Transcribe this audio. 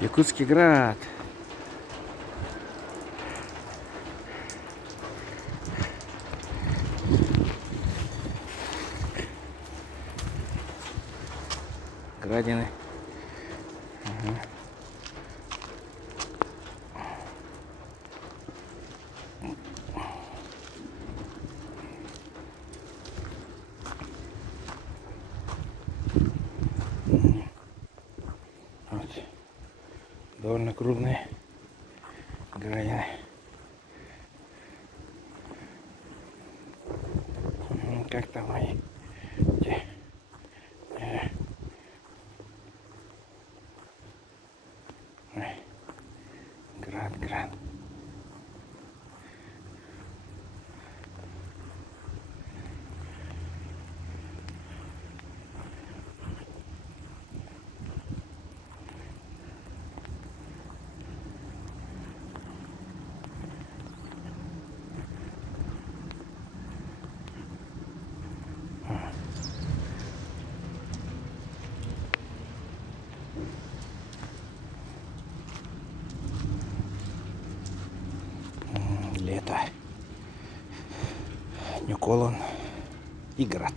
Якутский град. Градины. Ага. Вот. Довольно крупные градины. Как там они? Град. Лето. Нью-Колон и град.